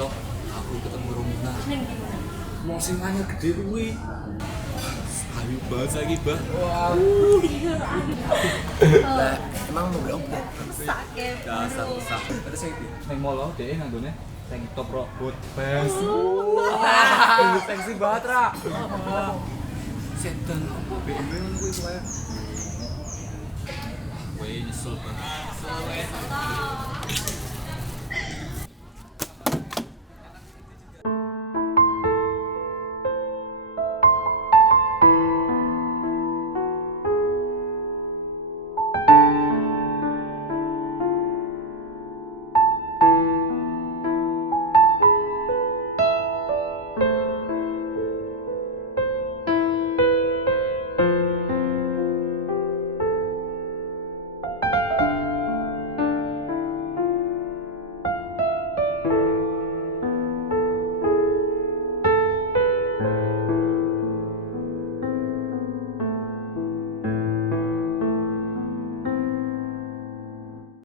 toh aku ketemu Romina. Neng gimana? Wong sing anyar gede kuwi. Ayo bahas lagi, Bah. Emang mau belum ya? Sakit. Dasar rusak. Ada sing iki. Neng molo deh nganggone tank top robot bes. Seksi banget, Ra. Setan apa BMW ngono kuwi pokoke. Weh, nyesel banget.